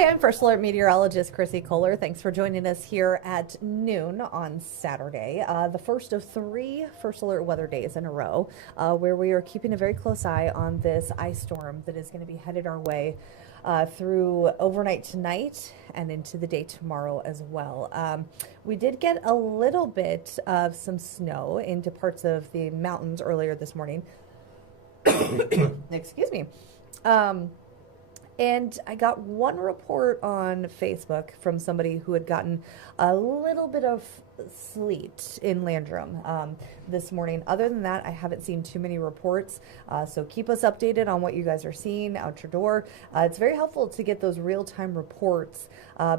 Hi, I'm First Alert Meteorologist Chrissy Kohler. Thanks for joining us here at noon on Saturday, the first of three First Alert weather days in a row, where we are keeping a very close eye on this ice storm that is going to be headed our way through overnight tonight and into the day tomorrow as well. We did get a little bit of some snow into parts of the mountains earlier this morning. Excuse me. And I got one report on Facebook from somebody who had gotten a little bit of sleet in Landrum this morning. Other than that, I haven't seen too many reports. So keep us updated on what you guys are seeing out your door. It's very helpful to get those real-time reports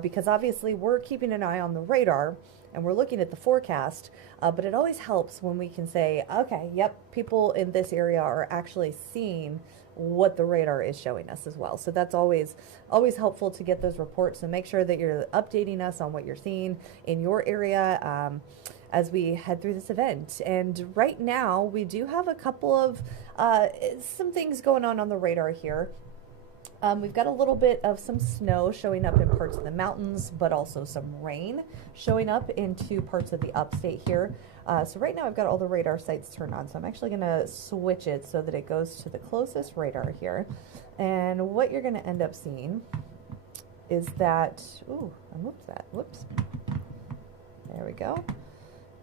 because obviously we're keeping an eye on the radar and we're looking at the forecast, but it always helps when we can say, okay, yep, people in this area are actually seeing what the radar is showing us as well. So that's always helpful to get those reports. So make sure that you're updating us on what you're seeing in your area as we head through this event. And right now we do have a couple of some things going on the radar here. We've got a little bit of some snow showing up in parts of the mountains, but also some rain showing up into parts of the upstate here. So right now I've got all the radar sites turned on, so I'm actually going to switch it so that it goes to the closest radar here. And what you're going to end up seeing is that, ooh, I moved that, whoops. There we go.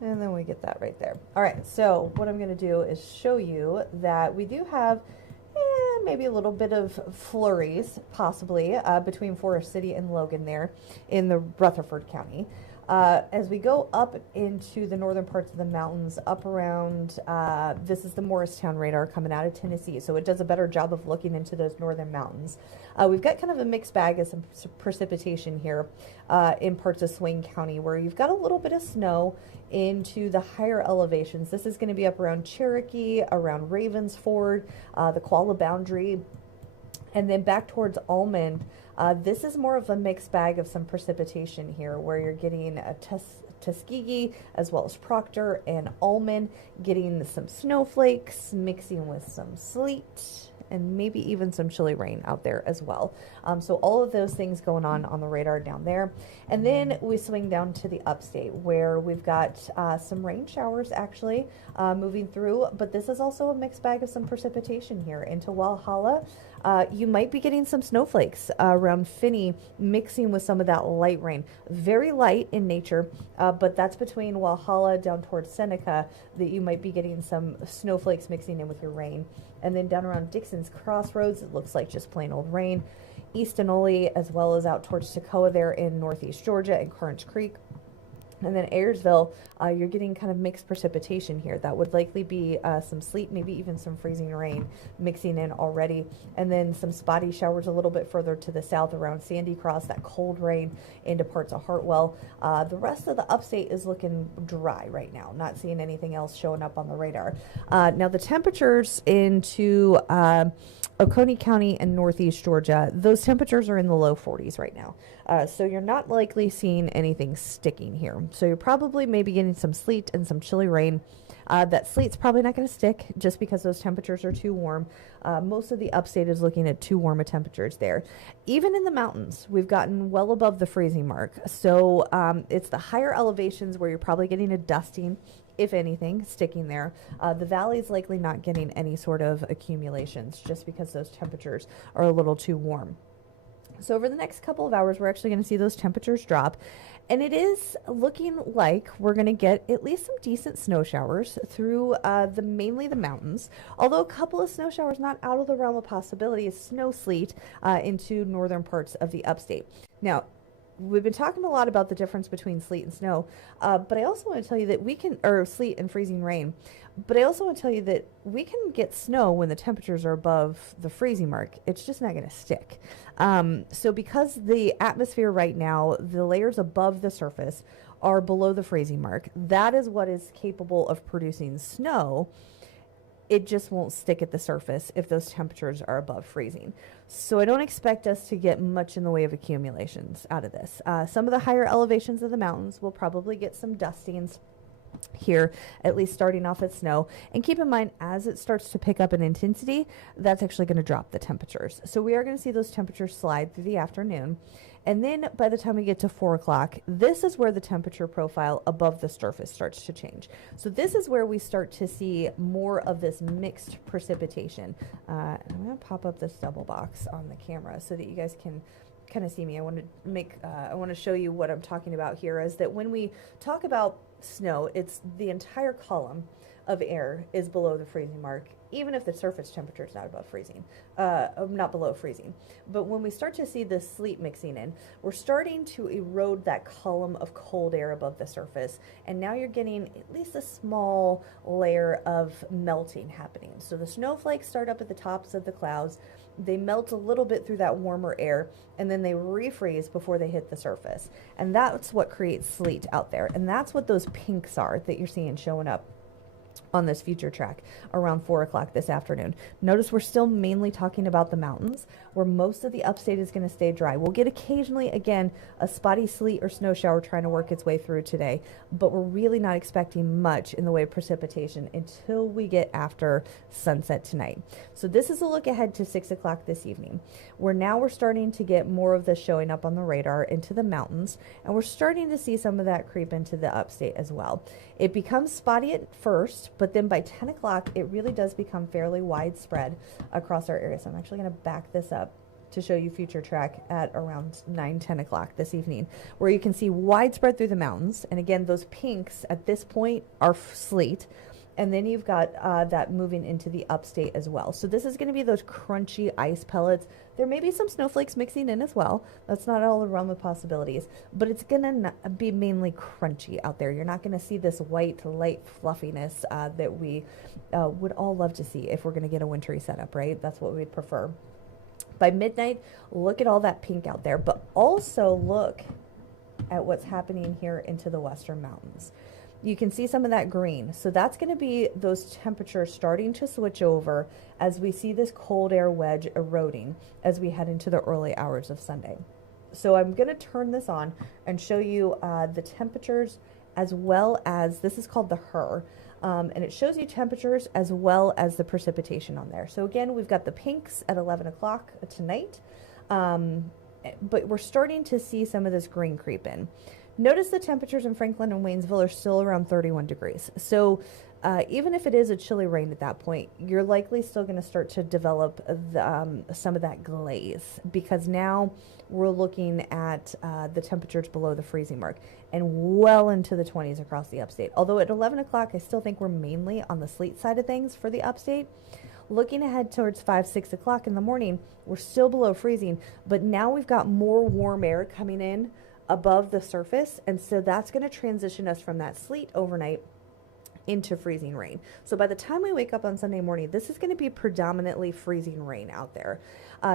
And then we get that right there. All right, so what I'm going to do is show you that we do have maybe a little bit of flurries, possibly, between Forest City and Logan there in the Rutherford County. As we go up into the northern parts of the mountains, up around, this is the Morristown radar coming out of Tennessee, so it does a better job of looking into those northern mountains. We've got kind of a mixed bag of some precipitation here in parts of Swain County, where you've got a little bit of snow into the higher elevations. This is going to be up around Cherokee, around Ravensford, the Koala boundary, and then back towards Almond. This is more of a mixed bag of some precipitation here, where you're getting a Tuskegee as well as Proctor and Almond, getting some snowflakes mixing with some sleet and maybe even some chilly rain out there as well. So all of those things going on the radar down there. And then we swing down to the upstate, where we've got some rain showers actually moving through, but this is also a mixed bag of some precipitation here into Walhalla. You might be getting some snowflakes around Finney mixing with some of that light rain. Very light in nature, but that's between Walhalla down towards Seneca that you might be getting some snowflakes mixing in with your rain. And then down around Dixon's Crossroads, it looks like just plain old rain. East Enoli, as well as out towards Toccoa there in northeast Georgia and Carnes Creek. And then Ayersville, you're getting kind of mixed precipitation here. That would likely be some sleet, maybe even some freezing rain mixing in already. And then some spotty showers a little bit further to the south around Sandy Cross, that cold rain into parts of Hartwell. The rest of the upstate is looking dry right now. Not seeing anything else showing up on the radar. Now the temperatures into Oconee County and northeast Georgia, those temperatures are in the low 40s right now. So you're not likely seeing anything sticking here. So you're probably maybe getting some sleet and some chilly rain. That sleet's probably not going to stick just because those temperatures are too warm. Most of the upstate is looking at too warm of temperatures there. Even in the mountains, we've gotten well above the freezing mark. So it's the higher elevations where you're probably getting a dusting, if anything, sticking there. The valley is likely not getting any sort of accumulations just because those temperatures are a little too warm. So over the next couple of hours, we're actually going to see those temperatures drop. And it is looking like we're going to get at least some decent snow showers through mainly the mountains. Although a couple of snow showers not out of the realm of possibility is snow sleet into northern parts of the upstate. Now, we've been talking a lot about the difference between sleet and snow, but I also want to tell you that we can, or sleet and freezing rain, but I also want to tell you that we can get snow when the temperatures are above the freezing mark. It's just not going to stick. So because the atmosphere right now, the layers above the surface are below the freezing mark, that is what is capable of producing snow. It just won't stick at the surface if those temperatures are above freezing. So I don't expect us to get much in the way of accumulations out of this. Some of the higher elevations of the mountains will probably get some dustings here, at least starting off at snow. And keep in mind, as it starts to pick up in intensity, that's actually going to drop the temperatures. So we are going to see those temperatures slide through the afternoon. And then by the time we get to 4 o'clock, this is where the temperature profile above the surface starts to change. So this is where we start to see more of this mixed precipitation. I'm going to pop up this double box on the camera so that you guys can kind of see me. I want to show you what I'm talking about here, is that when we talk about snow, it's the entire column of air is below the freezing mark, even if the surface temperature is not above freezing, not below freezing. But when we start to see this sleet mixing in, we're starting to erode that column of cold air above the surface, and now you're getting at least a small layer of melting happening. So the snowflakes start up at the tops of the clouds, they melt a little bit through that warmer air, and then they refreeze before they hit the surface. And that's what creates sleet out there. And that's what those pinks are that you're seeing showing up on this future track around 4 o'clock this afternoon. Notice we're still mainly talking about the mountains, where most of the upstate is going to stay dry. We'll get occasionally, again, a spotty sleet or snow shower trying to work its way through today, but we're really not expecting much in the way of precipitation until we get after sunset tonight. So this is a look ahead to 6 o'clock this evening, where now we're starting to get more of this showing up on the radar into the mountains, and we're starting to see some of that creep into the upstate as well. It becomes spotty at first, but then by 10 o'clock, it really does become fairly widespread across our area. So I'm actually going to back this up to show you future track at around 9-10 o'clock this evening, where you can see widespread through the mountains. And again, those pinks at this point are sleet. And then you've got that moving into the upstate as well. So this is going to be those crunchy ice pellets. There may be some snowflakes mixing in as well. That's not all the realm of possibilities, but it's going to be mainly crunchy out there. You're not going to see this white, light fluffiness that we would all love to see if we're going to get a wintry setup, right? That's what we'd prefer. By midnight, look at all that pink out there, but also look at what's happening here into the western mountains. You can see some of that green. So that's going to be those temperatures starting to switch over as we see this cold air wedge eroding as we head into the early hours of Sunday. So I'm going to turn this on and show you the temperatures, as well as, this is called the HER, and it shows you temperatures as well as the precipitation on there. So again, we've got the pinks at 11 o'clock tonight, but we're starting to see some of this green creep in. Notice the temperatures in Franklin and Waynesville are still around 31 degrees. So even if it is a chilly rain at that point, you're likely still going to start to develop some of that glaze, because now we're looking at the temperatures below the freezing mark and well into the 20s across the upstate. Although at 11 o'clock, I still think we're mainly on the sleet side of things for the upstate. Looking ahead towards 5-6 o'clock in the morning, we're still below freezing, but now we've got more warm air coming in above the surface, and so that's going to transition us from that sleet overnight into freezing rain. So by the time we wake up on Sunday morning, this is going to be predominantly freezing rain out there.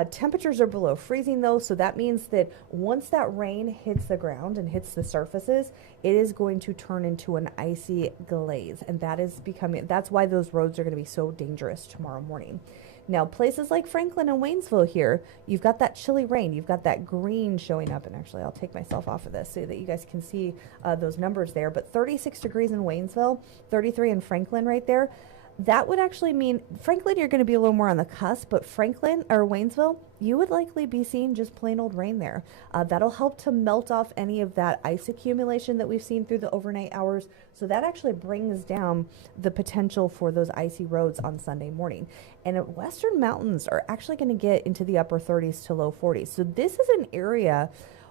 Temperatures are below freezing though, so that means that once that rain hits the ground and hits the surfaces, it is going to turn into an icy glaze, and that's why those roads are going to be so dangerous tomorrow morning. Now, places like Franklin and Waynesville here, you've got that chilly rain, you've got that green showing up, and actually I'll take myself off of this so that you guys can see those numbers there, but 36 degrees in Waynesville, 33 in Franklin right there. That would actually mean Franklin, you're going to be a little more on the cusp, but Franklin or Waynesville, you would likely be seeing just plain old rain there. That'll help to melt off any of that ice accumulation that we've seen through the overnight hours. So that actually brings down the potential for those icy roads on Sunday morning. And western mountains are actually going to get into the upper 30s to low 40s. So this is an area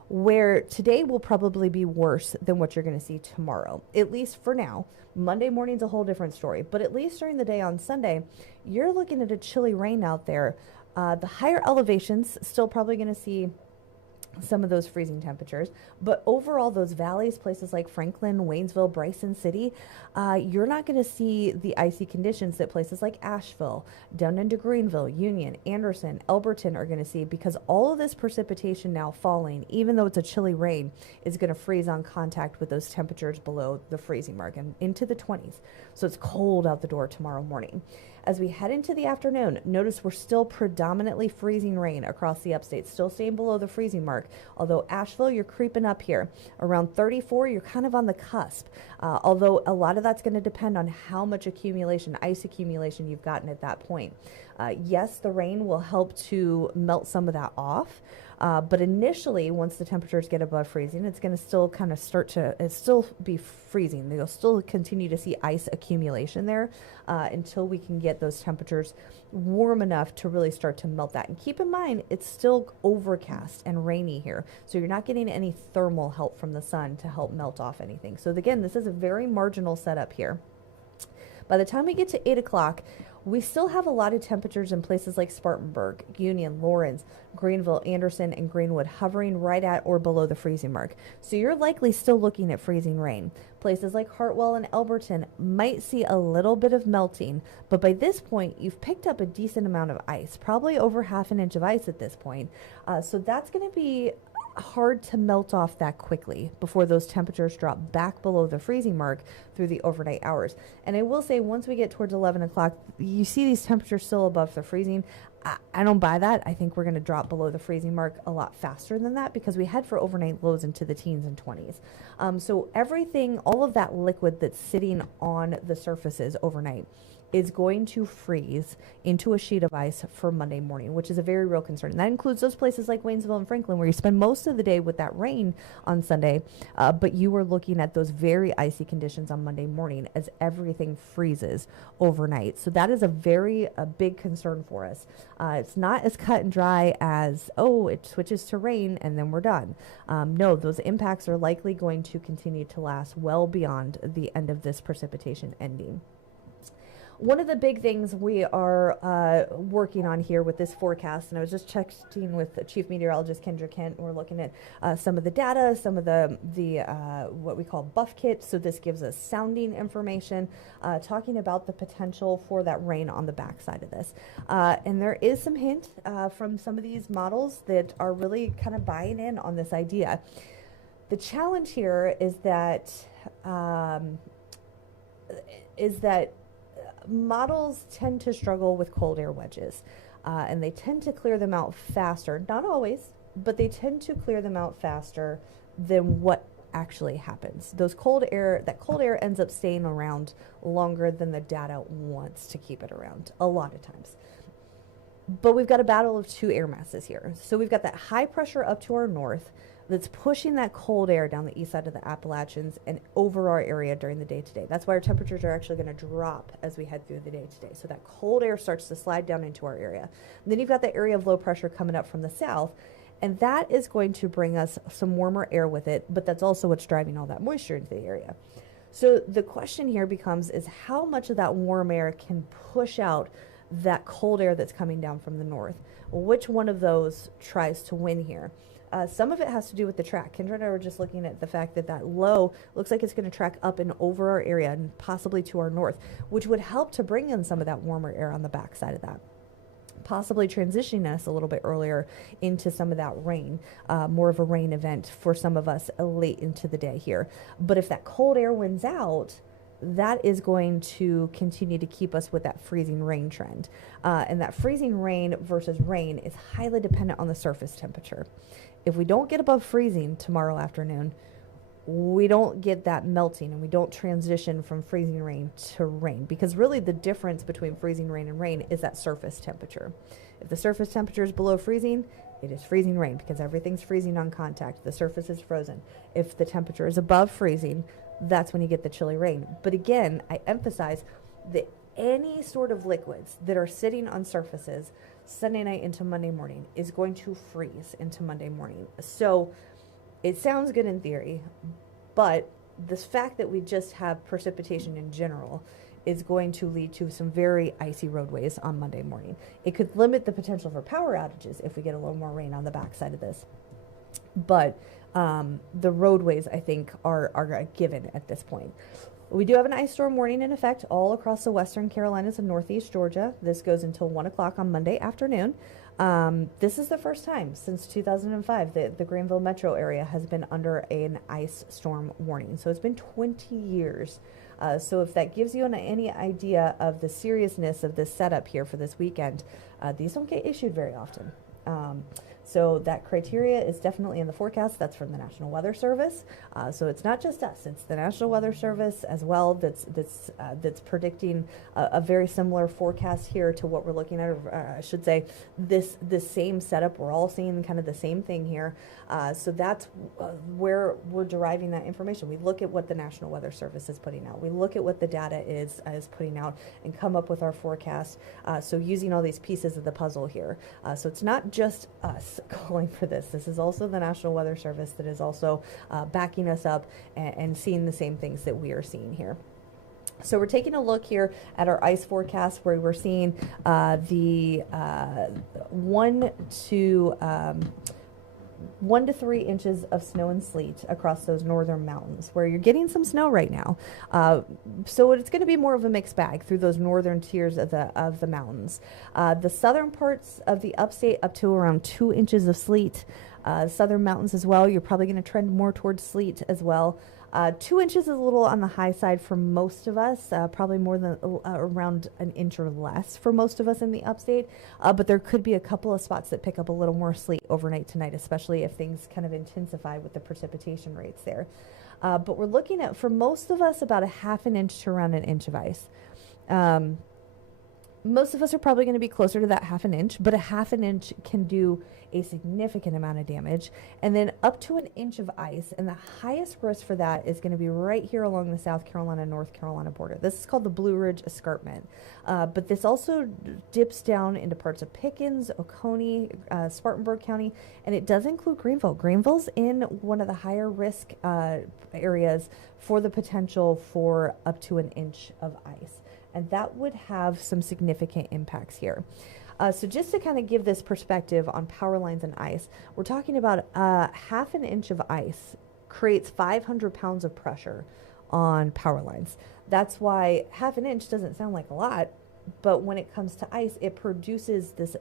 where today will probably be worse than what you're going to see tomorrow, at least for now. Monday morning's a whole different story, but at least during the day on Sunday, you're looking at a chilly rain out there. The higher elevations still probably going to see some of those freezing temperatures, but overall those valleys, places like Franklin, Waynesville, Bryson City, you're not going to see the icy conditions that places like Asheville, down into Greenville, Union, Anderson, Elberton are going to see, because all of this precipitation now falling, even though it's a chilly rain, is going to freeze on contact with those temperatures below the freezing mark and into the 20s. So it's cold out the door tomorrow morning. As we head into the afternoon, notice we're still predominantly freezing rain across the upstate, still staying below the freezing mark. Although Asheville, you're creeping up here. Around 34, you're kind of on the cusp. Although a lot of that's going to depend on how much accumulation, ice accumulation you've gotten at that point. Yes, the rain will help to melt some of that off. But initially, once the temperatures get above freezing, it's going to still kind of still be freezing. You'll still continue to see ice accumulation there until we can get those temperatures warm enough to really start to melt that. And keep in mind, it's still overcast and rainy here. So you're not getting any thermal help from the sun to help melt off anything. So again, this is a very marginal setup here. By the time we get to 8 o'clock, we still have a lot of temperatures in places like Spartanburg, Union, Lawrence, Greenville, Anderson, and Greenwood hovering right at or below the freezing mark. So you're likely still looking at freezing rain. Places like Hartwell and Elberton might see a little bit of melting, but by this point, you've picked up a decent amount of ice, probably over half an inch of ice at this point. So that's going to be hard to melt off that quickly before those temperatures drop back below the freezing mark through the overnight hours. And I will say, once we get towards 11 o'clock, you see these temperatures still above the freezing. I don't buy that. I think we're going to drop below the freezing mark a lot faster than that because we head for overnight lows into the teens and 20s. So everything, all of that liquid that's sitting on the surfaces overnight is going to freeze into a sheet of ice for Monday morning, which is a very real concern. And that includes those places like Waynesville and Franklin, where you spend most of the day with that rain on Sunday, but you are looking at those very icy conditions on Monday morning as everything freezes overnight. So that is a big concern for us. It's not as cut and dry as, oh, it switches to rain and then we're done. No, those impacts are likely going to continue to last well beyond the end of this precipitation ending. One of the big things we are working on here with this forecast, and I was just checking with Chief Meteorologist Kendra Kent, and we're looking at some of the data, some of the what we call buff kit. So this gives us sounding information, talking about the potential for that rain on the backside of this. And there is some hint from some of these models that are really kind of buying in on this idea. The challenge here is that models tend to struggle with cold air wedges, and they tend to clear them out faster. Not always, but they tend to clear them out faster than what actually happens. That cold air ends up staying around longer than the data wants to keep it around a lot of times. But we've got a battle of two air masses here. So we've got that high pressure up to our north that's pushing that cold air down the east side of the Appalachians and over our area during the day today. That's why our temperatures are actually going to drop as we head through the day today. So that cold air starts to slide down into our area. And then you've got the area of low pressure coming up from the south, and that is going to bring us some warmer air with it, but that's also what's driving all that moisture into the area. So the question here becomes is how much of that warm air can push out that cold air that's coming down from the north? Which one of those tries to win here? Some of it has to do with the track. Kendra and I were just looking at the fact that that low looks like it's going to track up and over our area and possibly to our north, which would help to bring in some of that warmer air on the backside of that, possibly transitioning us a little bit earlier into some of that rain, more of a rain event for some of us late into the day here. But if that cold air wins out, that is going to continue to keep us with that freezing rain trend. And that freezing rain versus rain is highly dependent on the surface temperature. If we don't get above freezing tomorrow afternoon, we don't get that melting and we don't transition from freezing rain to rain, because really the difference between freezing rain and rain is that surface temperature. If the surface temperature is below freezing, it is freezing rain because everything's freezing on contact. The surface is frozen. If the temperature is above freezing, that's when you get the chilly rain. But again, I emphasize that any sort of liquids that are sitting on surfaces Sunday night into Monday morning is going to freeze into Monday morning. So it sounds good in theory, but this fact that we just have precipitation in general is going to lead to some very icy roadways on Monday morning. It could limit the potential for power outages if we get a little more rain on the backside of this. But the roadways, I think, are a given at this point. We do have an ice storm warning in effect all across the western Carolinas and northeast Georgia. This goes until 1 o'clock on Monday afternoon. This is the first time since 2005 that the Greenville metro area has been under an ice storm warning. So it's been 20 years So if that gives you any idea of the seriousness of this setup here for this weekend, these don't get issued very often. So that criteria is definitely in the forecast. That's from the National Weather Service. So it's not just us; it's the National Weather Service as well. That's predicting a very similar forecast here to what we're looking at. Or, I should say this same setup. We're all seeing kind of the same thing here. So that's where we're deriving that information. We look at what the National Weather Service is putting out. We look at what the data is putting out and come up with our forecast. So using all these pieces of the puzzle here. So it's not just us calling for this. This is also the National Weather Service that is also backing us up and seeing the same things that we are seeing here. So we're taking a look here at our ice forecast where we're seeing the 1 to 3 inches of snow and sleet across those northern mountains where you're getting some snow right now. So it's going to be more of a mixed bag through those northern tiers of the mountains. The southern parts of the upstate up to around 2 inches of sleet. Southern mountains as well, you're probably going to trend more towards sleet as well. 2 inches is a little on the high side for most of us, probably more than around an inch or less for most of us in the upstate. But there could be a couple of spots that pick up a little more sleet overnight tonight, especially if things kind of intensify with the precipitation rates there. But we're looking at, for most of us, about a half an inch to around an inch of ice. Most of us are probably going to be closer to that half an inch, but a half an inch can do a significant amount of damage. And then up to an inch of ice, and the highest risk for that is going to be right here along the South Carolina, North Carolina border. This is called the Blue Ridge Escarpment. But this also dips down into parts of Pickens, Oconee, Spartanburg County, and it does include Greenville. Greenville's in one of the higher risk areas for the potential for up to an inch of ice. And that would have some significant impacts here. So just to kind of give this perspective on power lines and ice, we're talking about half an inch of ice creates 500 pounds of pressure on power lines. That's why half an inch doesn't sound like a lot, but when it comes to ice, it produces this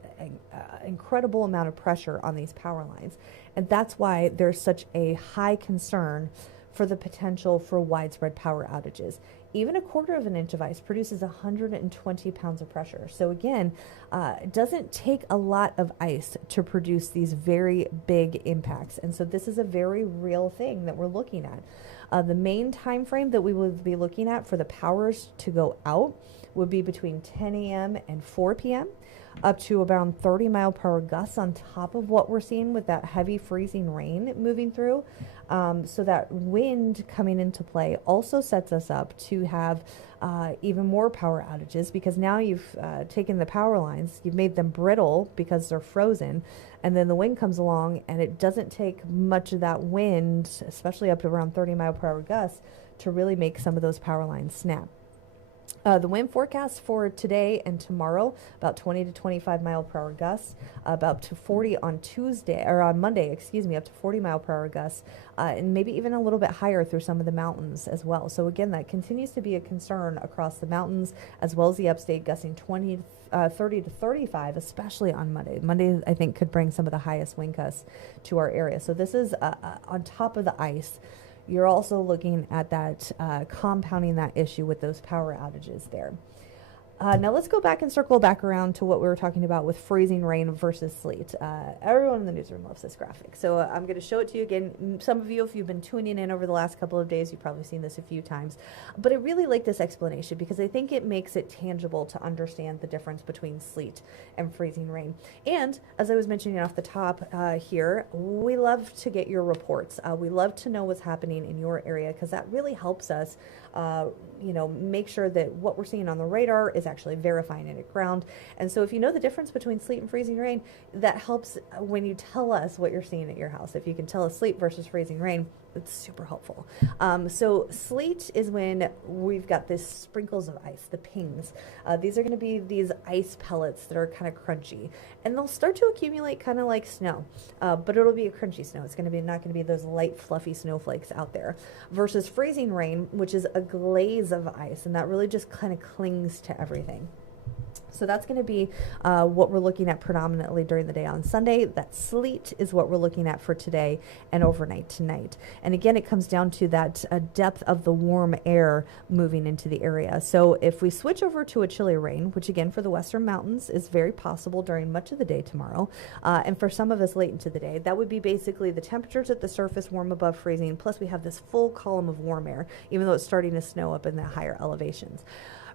incredible amount of pressure on these power lines. And that's why there's such a high concern for the potential for widespread power outages. Even a quarter of an inch of ice produces 120 pounds of pressure. So again, it doesn't take a lot of ice to produce these very big impacts. And so this is a very real thing that we're looking at. The main time frame that we would be looking at for the powers to go out would be between 10 a.m. and 4 p.m. up to around 30 mile per hour gusts on top of what we're seeing with that heavy freezing rain moving through. So that wind coming into play also sets us up to have even more power outages, because now you've taken the power lines, you've made them brittle because they're frozen, and then the wind comes along and it doesn't take much of that wind, especially up to around 30 mile per hour gusts, to really make some of those power lines snap. The wind forecast for today and tomorrow, about 20 to 25 mile per hour gusts, about to 40 on Tuesday, or on Monday, excuse me, up to 40 mile per hour gusts, and maybe even a little bit higher through some of the mountains as well. So again, that continues to be a concern across the mountains as well as the upstate, gusting 30 to 35, especially on Monday. Monday, I think, could bring some of the highest wind gusts to our area. So this is on top of the ice. You're also looking at that compounding that issue with those power outages there. Now let's go back and circle back around to what we were talking about with freezing rain versus sleet. Everyone in the newsroom loves this graphic, so I'm going to show it to you again. Some of you, if you've been tuning in over the last couple of days, you've probably seen this a few times. But I really like this explanation because I think it makes it tangible to understand the difference between sleet and freezing rain. And as I was mentioning off the top here, we love to get your reports. We love to know what's happening in your area because that really helps us make sure that what we're seeing on the radar is actually verifying it at ground. And so if you know the difference between sleet and freezing rain, that helps when you tell us what you're seeing at your house. If you can tell us sleet versus freezing rain, it's super helpful. So sleet is when we've got this sprinkles of ice, the pings. These are going to be these ice pellets that are kind of crunchy, and they'll start to accumulate kind of like snow, but it'll be a crunchy snow. It's going to be not going to be those light, fluffy snowflakes out there. Versus freezing rain, which is a glaze of ice, and that really just kind of clings to everything. So that's going to be what we're looking at predominantly during the day on Sunday. That sleet is what we're looking at for today and overnight tonight. And again, it comes down to that depth of the warm air moving into the area. So if we switch over to a chilly rain, which again for the western mountains is very possible during much of the day tomorrow, and for some of us late into the day, that would be basically the temperatures at the surface warm above freezing, plus we have this full column of warm air, even though it's starting to snow up in the higher elevations.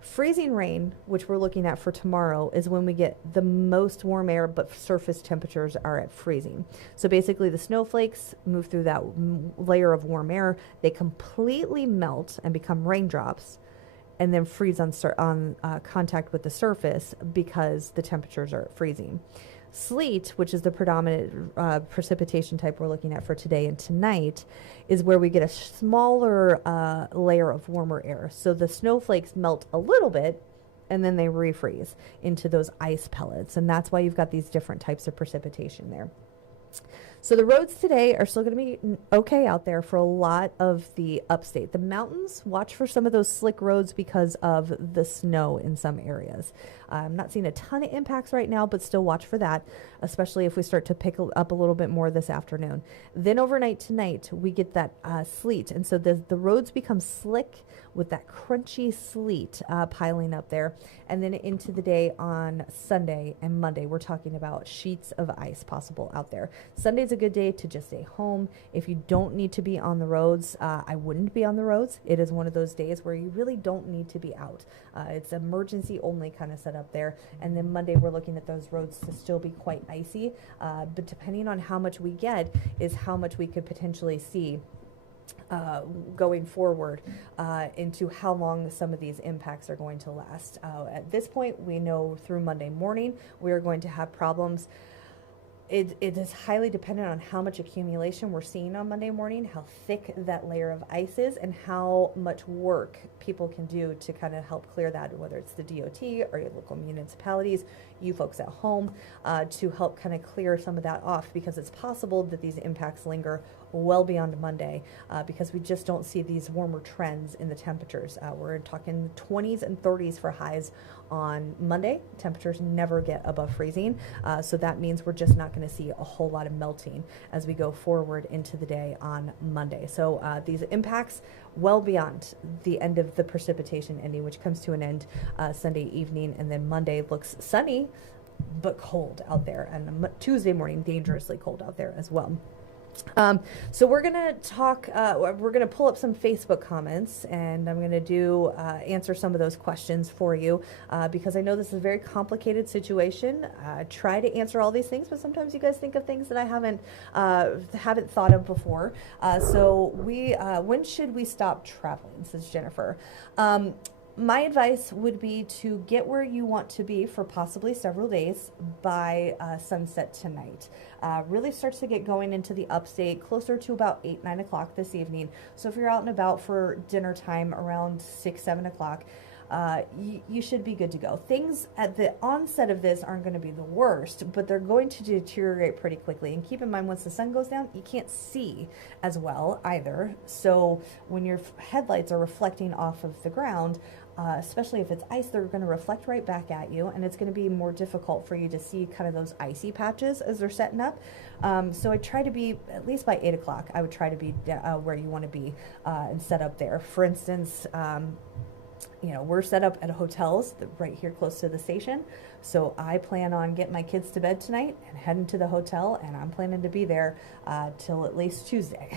Freezing rain, which we're looking at for tomorrow, is when we get the most warm air, but surface temperatures are at freezing. So basically the snowflakes move through that layer of warm air. They completely melt and become raindrops and then freeze on contact with the surface because the temperatures are at freezing. Sleet, which is the predominant precipitation type we're looking at for today and tonight, is where we get a smaller layer of warmer air. So the snowflakes melt a little bit and then they refreeze into those ice pellets. And that's why you've got these different types of precipitation there. So the roads today are still going to be okay out there for a lot of the upstate. The mountains, watch for some of those slick roads because of the snow in some areas. I'm not seeing a ton of impacts right now, but still watch for that, especially if we start to pick up a little bit more this afternoon. Then overnight tonight, we get that sleet. And so the roads become slick with that crunchy sleet piling up there. And then into the day on Sunday and Monday, we're talking about sheets of ice possible out there. Sunday's a good day to just stay home. If you don't need to be on the roads, I wouldn't be on the roads. It is one of those days where you really don't need to be out. It's emergency only kind of set up there. And then Monday, we're looking at those roads to still be quite icy. But depending on how much we get is how much we could potentially see going forward into how long some of these impacts are going to last. At this point, we know through Monday morning, we are going to have problems. It is highly dependent on how much accumulation we're seeing on Monday morning, how thick that layer of ice is, and how much work people can do to kind of help clear that, whether it's the DOT or your local municipalities, you folks at home, to help kind of clear some of that off, because it's possible that these impacts linger well beyond Monday because we just don't see these warmer trends in the temperatures. We're talking 20s and 30s for highs on Monday. Temperatures never get above freezing, so that means we're just not going to see a whole lot of melting as we go forward into the day on Monday. So these impacts well beyond the end of the precipitation ending, which comes to an end Sunday evening, and then Monday looks sunny but cold out there, and Tuesday morning dangerously cold out there as well. So we're going to talk, we're going to pull up some Facebook comments, and I'm going to do answer some of those questions for you because I know this is a very complicated situation. Try to answer all these things, but sometimes you guys think of things that I haven't thought of before. So when should we stop traveling, says Jennifer. My advice would be to get where you want to be for possibly several days by sunset tonight. Really starts to get going into the upstate closer to about 8, 9 o'clock this evening. So if you're out and about for dinner time around 6, 7 o'clock, you should be good to go. Things at the onset of this aren't going to be the worst, but they're going to deteriorate pretty quickly. And keep in mind, once the sun goes down, you can't see as well either. So when your headlights are reflecting off of the ground, especially if it's ice, they're going to reflect right back at you, and it's going to be more difficult for you to see kind of those icy patches as they're setting up. So I try to be, at least by 8 o'clock, I would try to be where you want to be and set up there. For instance, we're set up at hotels right here close to the station. So I plan on getting my kids to bed tonight and heading to the hotel, and I'm planning to be there till at least Tuesday,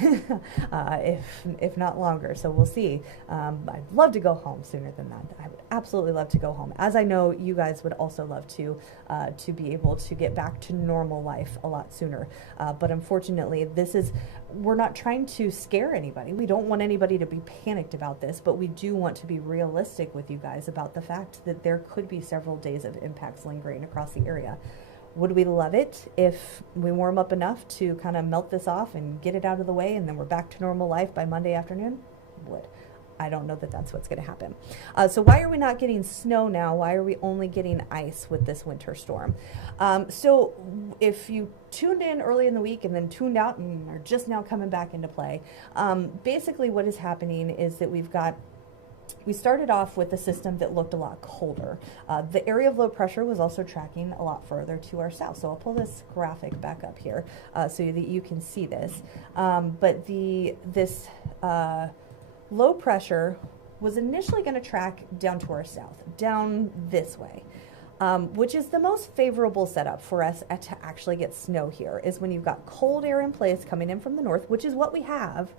if not longer. So we'll see. I'd love to go home sooner than that. I would absolutely love to go home, as I know you guys would also love to be able to get back to normal life a lot sooner. But unfortunately, we're not trying to scare anybody. We don't want anybody to be panicked about this, but we do want to be realistic with you guys about the fact that there could be several days of impacts lingering across the area. Would we love it if we warm up enough to kind of melt this off and get it out of the way, and then we're back to normal life by Monday afternoon? Would. I don't know that that's what's going to happen. So why are we not getting snow now? Why are we only getting ice with this winter storm? So if you tuned in early in the week and then tuned out and are just now coming back into play, basically what is happening is that we've got we started off with a system that looked a lot colder. The area of low pressure was also tracking a lot further to our south. So I'll pull this graphic back up here so that you can see this. But this low pressure was initially going to track down to our south, down this way. Which is the most favorable setup for us to actually get snow here, is when you've got cold air in place coming in from the north, which is what we have,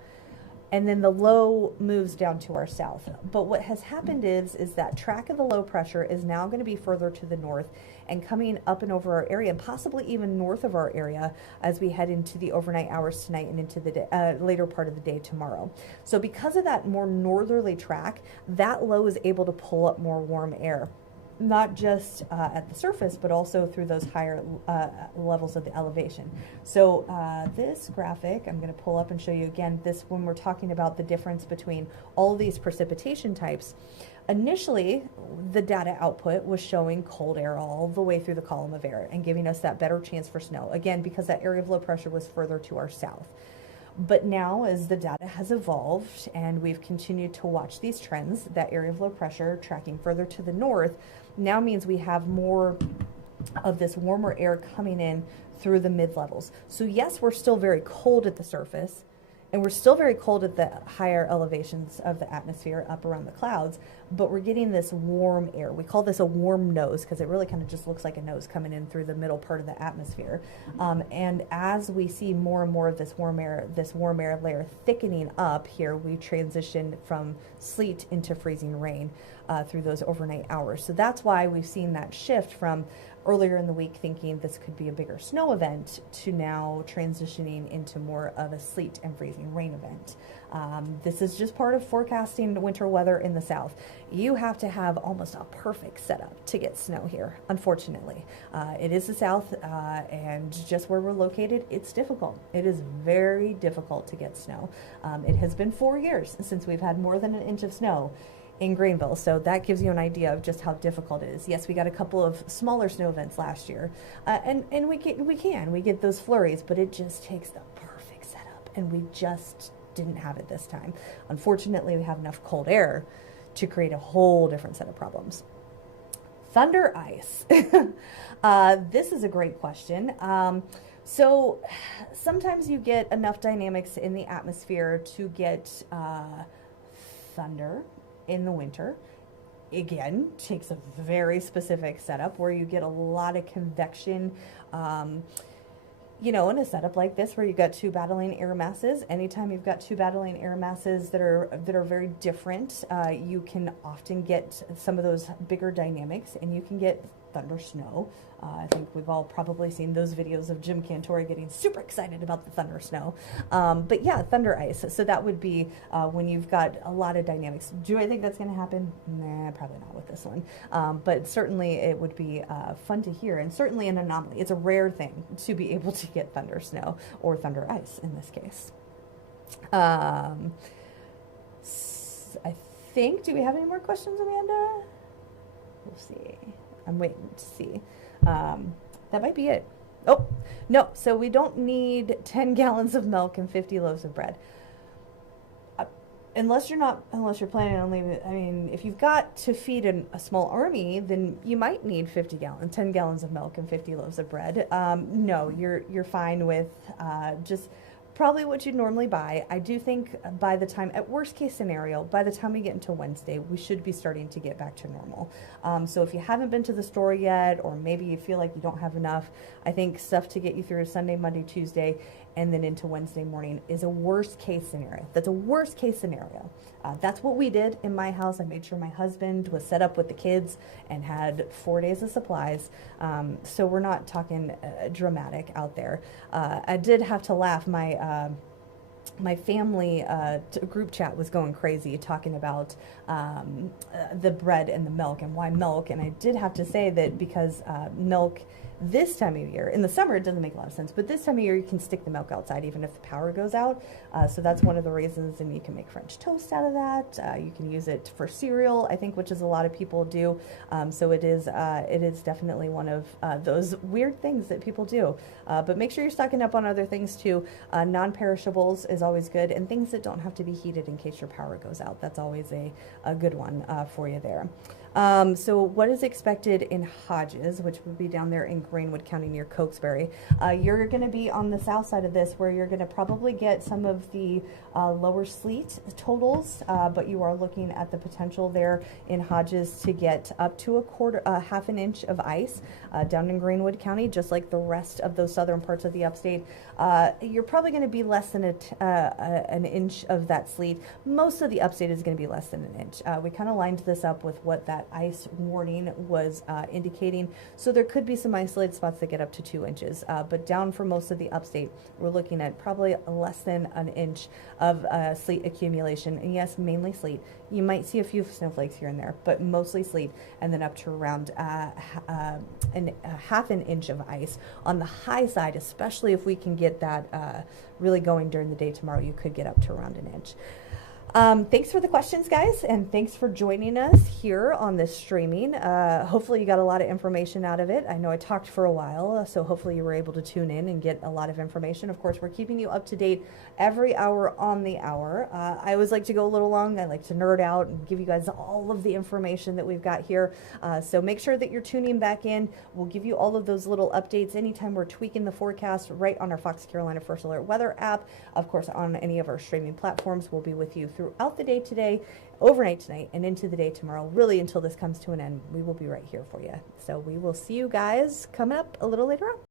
and then the low moves down to our south. But what has happened is that track of the low pressure is now going to be further to the north and coming up and over our area, and possibly even north of our area as we head into the overnight hours tonight and into the day, later part of the day tomorrow. So because of that more northerly track, that low is able to pull up more warm air, not just at the surface, but also through those higher levels of the elevation. So this graphic, I'm going to pull up and show you again, this when we're talking about the difference between all of these precipitation types. Initially, the data output was showing cold air all the way through the column of air and giving us that better chance for snow, again, because that area of low pressure was further to our south. But now, as the data has evolved and we've continued to watch these trends, that area of low pressure tracking further to the north now means we have more of this warmer air coming in through the mid-levels. So yes, we're still very cold at the surface, and we're still very cold at the higher elevations of the atmosphere up around the clouds, but we're getting this warm air. We call this a warm nose because it really kind of just looks like a nose coming in through the middle part of the atmosphere. And as we see more and more of this warm air layer thickening up here, we transition from sleet into freezing rain through those overnight hours. So that's why we've seen that shift from earlier in the week thinking this could be a bigger snow event to now transitioning into more of a sleet and freezing rain event. This is just part of forecasting winter weather in the south. You have to have almost a perfect setup to get snow here, unfortunately. It is the south, and just where we're located, it's difficult. It is very difficult to get snow. It has been 4 years since we've had more than an inch of snow in Greenville, so that gives you an idea of just how difficult it is. Yes, we got a couple of smaller snow events last year, and we get those flurries, but it just takes the perfect setup, and we just didn't have it this time. Unfortunately, we have enough cold air to create a whole different set of problems. Thunder ice. This is a great question. So sometimes you get enough dynamics in the atmosphere to get thunder in the winter. Again, takes a very specific setup where you get a lot of convection. You know, in a setup like this where you've got two battling air masses, anytime you've got two battling air masses that are very different, you can often get some of those bigger dynamics, and you can get thunder snow. I think we've all probably seen those videos of Jim Cantori getting super excited about the thunder snow. But yeah, thunder ice. So that would be when you've got a lot of dynamics. Do I think that's going to happen? Nah, probably not with this one. But certainly it would be fun to hear, and certainly an anomaly. It's a rare thing to be able to get thunder snow or thunder ice in this case. I think, do we have any more questions, Amanda? We'll see. I'm waiting to see. That might be it. Oh, no. So we don't need 10 gallons of milk and 50 loaves of bread. Unless you're planning on leaving. I mean, if you've got to feed a small army, then you might need 10 gallons of milk and 50 loaves of bread. No, you're fine with just probably what you'd normally buy. I do think by the time, at worst case scenario, by the time we get into Wednesday, we should be starting to get back to normal. So if you haven't been to the store yet, or maybe you feel like you don't have enough, I think stuff to get you through Sunday, Monday, Tuesday, and then into Wednesday morning is a worst case scenario. That's a worst case scenario. That's what we did in my house. I made sure my husband was set up with the kids and had 4 days of supplies. So we're not talking dramatic out there. I did have to laugh. My family group chat was going crazy talking about the bread and the milk and why milk. And I did have to say that because milk This time of year, in the summer, it doesn't make a lot of sense, but this time of year, you can stick the milk outside even if the power goes out. So that's one of the reasons, and you can make French toast out of that. You can use it for cereal, I think, which is a lot of people do. So it is definitely one of those weird things that people do. But make sure you're stocking up on other things too. Non-perishables is always good, and things that don't have to be heated in case your power goes out. That's always a good one for you there. So what is expected in Hodges, which would be down there in Greenwood County near Cokesbury? You're going to be on the south side of this, where you're going to probably get some of the lower sleet totals, but you are looking at the potential there in Hodges to get up to half an inch of ice down in Greenwood County, just like the rest of those southern parts of the upstate. You're probably going to be less than an inch of that sleet. Most of the upstate is going to be less than an inch. We kind of lined this up with what that ice warning was indicating. So there could be some isolated spots that get up to 2 inches, but down for most of the upstate, we're looking at probably less than an inch of sleet accumulation. And yes, mainly sleet. You might see a few snowflakes here and there, but mostly sleet, and then up to around half an inch of ice. On the high side, especially if we can get that really going during the day tomorrow, you could get up to around an inch. Thanks for the questions, guys, and thanks for joining us here on this streaming. Hopefully you got a lot of information out of it. I know I talked for a while, so hopefully you were able to tune in and get a lot of information. Of course, we're keeping you up to date every hour on the hour. I always like to go a little long. I like to nerd out and give you guys all of the information that we've got here. So make sure that you're tuning back in. We'll give you all of those little updates anytime we're tweaking the forecast right on our Fox Carolina First Alert Weather app. Of course, on any of our streaming platforms, we'll be with you throughout the day today, overnight tonight, and into the day tomorrow, really until this comes to an end. We will be right here for you. So we will see you guys coming up a little later on.